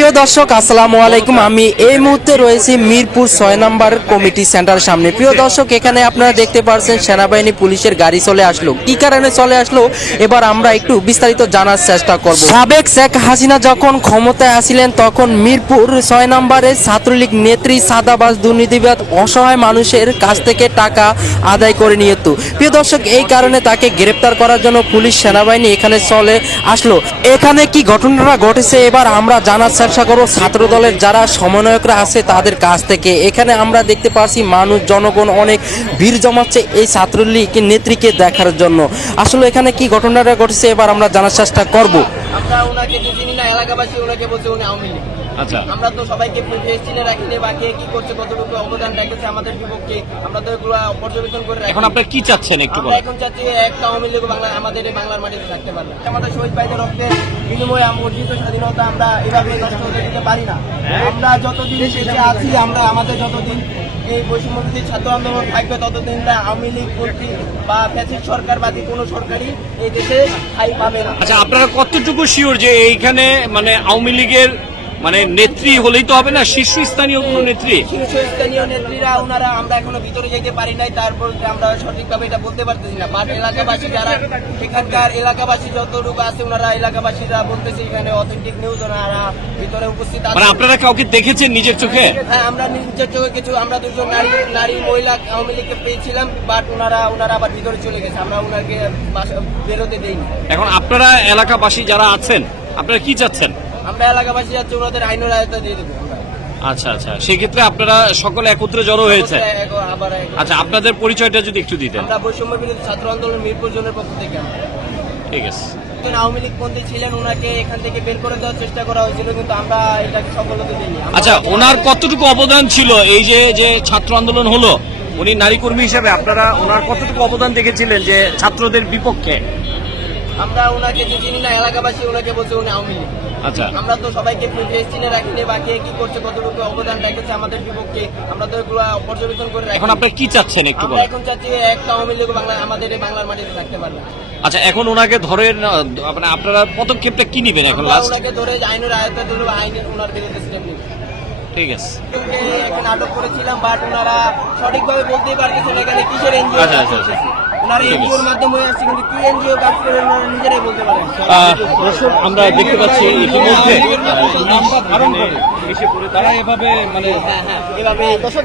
প্রিয় দর্শক আসসালামু আলাইকুম। আমি এই মুহূর্তে রয়েছি মিরপুর ৬ নম্বর কমিটি সেন্টার সামনে। প্রিয় দর্শক, এখানে আপনারা দেখতে পাচ্ছেন সেনাবাহিনী পুলিশের গাড়ি চলে আসলো। কি কারণে চলে আসলো এবার আমরা একটু বিস্তারিত জানার চেষ্টা করব। সাবেক শেখ হাসিনা যখন ক্ষমতায় আসিলেন তখন মিরপুর ৬ নম্বরে ছাত্রলীগ নেত্রী সাদাবাজ দুর্নীতিবাদ অসহায় মানুষের কাছ থেকে টাকা আদায় করে নিয়েত। প্রিয় দর্শক, এই কারণে তাকে গ্রেপ্তার করার জন্য পুলিশ সেনাবাহিনী এখানে চলে আসলো। এখানে কি ঘটনাটা ঘটেছে এবার আমরা জানার চেষ্টা করব ছাত্র দলের যারা সমন্বয়করা আছে তাদের কাছ থেকে। এখানে আমরা দেখতে পাচ্ছি মানুষ জনগণ অনেক ভিড় জমাচ্ছে এই ছাত্রলীগ নেত্রীকে দেখার জন্য। আসলে এখানে কি ঘটনাটা ঘটেছে এবার আমরা জানার চেষ্টা করব। আমরা ওনাকে যে চিনি না, এলাকাবাসী ওনাকে বলছে উনি আওয়ামী লীগ। আচ্ছা, আমরা তো সবাইকে চিনে রাখিনি, বা কে কি করছে, কতটুকু অবদান রেখেছে আমাদের বিপক্ষে, আমরা তো এগুলো পর্যবেক্ষণ করে রাখি। এখন আপনারা কি চাচ্ছেন একটু আমরা বলেন। এখন চাচ্ছি একটা আওয়ামী লীগ আমাদের এই বাংলার মাটিতে থাকতে পারবে। আমাদের শহীদ ভাইদের রক্তের বিনিময়ে অর্জিত স্বাধীনতা আমরা এভাবে নষ্ট হতে দিতে পারি না। আমরা যতদিন বেঁচে আছি, আমরা আমাদের যতদিন এই বৈষম্যবিরোধী ছাত্র আন্দোলন থাকবে ততদিন আওয়ামী লীগ কর্তৃক বা ফ্যাসিস্ট সরকার বাদী কোনো সরকারই এই দেশে ঠাঁই পাবে না। আচ্ছা, আপনারা কতটুকু শিওর যে এইখানে মানে আওয়ামী লীগের মানে নেত্রী হলেই তো হবে না, শীর্ষস্থানীয় কোনো নেত্রী? শীর্ষস্থানীয় নেত্রীরা ওনারা আমরা এখনো ভিতরে যেতে পারি নাই, তারপর আমরা সঠিকভাবে এটা বলতে পারতেছি না। বাট এলাকাবাসী যারা এখানকার এলাকাবাসী যতটুকু আছে ওনারা এলাকাবাসীরা বলতেছে এখানে অথেন্টিক নিউজ ওনারা ভিতরে উপস্থিত আছে। মানে আপনারা কাউকে দেখেছেন নিজের চোখে? হ্যাঁ, আমরা নিজের চোখে কিছু আমরা দুজন নারী মহিলা আওয়ামী লীগকে পেয়েছিলাম, বাট ওনারা আবার ভিতরে চলে গেছে, আমরা ওনাকে বেরোতে দেইনি। এখন আপনারা এলাকাবাসী যারা আছেন আপনারা কি চাচ্ছেন? আমরা এলাকাবাসী যাচ্ছে ওনাদের আইনের আয়ত্তা দিয়ে দেবো। আচ্ছা আচ্ছা, সেক্ষেত্রে আপনারা সকলে একত্রে জড়ো হয়েছে। আচ্ছা, আপনাদের পরিচয়টা যদি একটু দিতেন। আমরা বৈষম্য বিরোধী ছাত্র আন্দোলন মিরপুর জোনের পক্ষ থেকে। ঠিক আছে। আওয়ামী লীগ বন্দী ছিলেন, ওনাকে এখান থেকে বের করে দেওয়ার চেষ্টা করা হয়েছিল, কিন্তু আমরা এটাকে সফলতা দিইনি। আচ্ছা, ওনার কতটুকু অবদান ছিল এই যে ছাত্র আন্দোলন হলো? উনি নারী কর্মী হিসেবে আপনারা ওনার কতটুকু অবদান দেখেছিলেন যে ছাত্রদের বিপক্ষে? আমরা ওনাকে যে চিনি না, এলাকাবাসী ওনাকে বলছে উনি আওয়ামী লীগ। আচ্ছা, আমরা তো সবাইকে চিনে রাখিনি, বা কে কি করছে, কতটুকু অবদান রেখেছে আমাদের বিপক্ষে, আমরা তো এগুলো পর্যবেক্ষণ করে রাখি। এখন আপনারা কি চাচ্ছেন একটু আমরা বলেন। এখন চাচ্ছি একটা আওয়ামী লীগ আমাদের এই বাংলার মাটিতে থাকতে পারবে। আচ্ছা, এখন ওনাকে ধরেন মানে আপনারা পদক্ষেপটা কি নিবেন এখন লাস্ট? ওনাকে ধরে আইনের আয়ত্তে ধরবো, আইনের ওনার বিরুদ্ধে স্টেপ নিব। ঠিক আছে। এখানে আটক করেছিলাম, বাট ওনারা সঠিকভাবে বলতেই পারতেছেন এখানে কিসের এনজিও। আচ্ছা আচ্ছা আচ্ছা, ওনারা এনজিওর মাধ্যমে আসছে, কিন্তু কি এনজিও কাজ করে ওনারা নিজেরাই বলতে পারেন। দর্শক, আমরা দেখতে পাচ্ছি ইতিমধ্যে নাম্বার ধারণ করে এসে পড়ে তারা এভাবে মানে এভাবে দর্শক